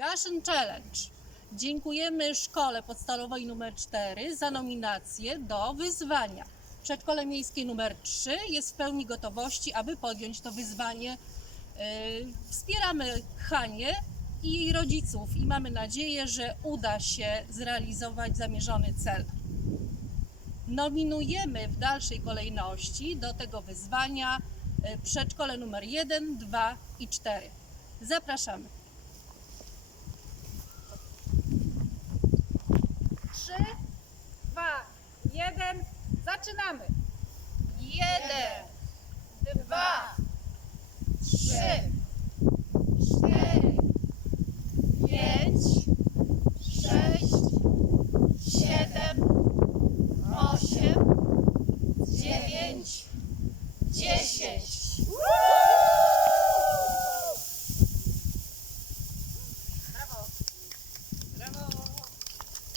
Gaszyn Challenge. Dziękujemy szkole podstawowej numer 4 za nominację do wyzwania. Przedszkole miejskie numer 3 jest w pełni gotowości, aby podjąć to wyzwanie. Yy, Wspieramy Hanie i jej rodziców i mamy nadzieję, że uda się zrealizować zamierzony cel. Nominujemy w dalszej kolejności do tego wyzwania yy, przedszkole numer 1, 2 i 4. Zapraszamy. 3, 2, 1. Zaczynamy. 1, 2, 3, 4, 5.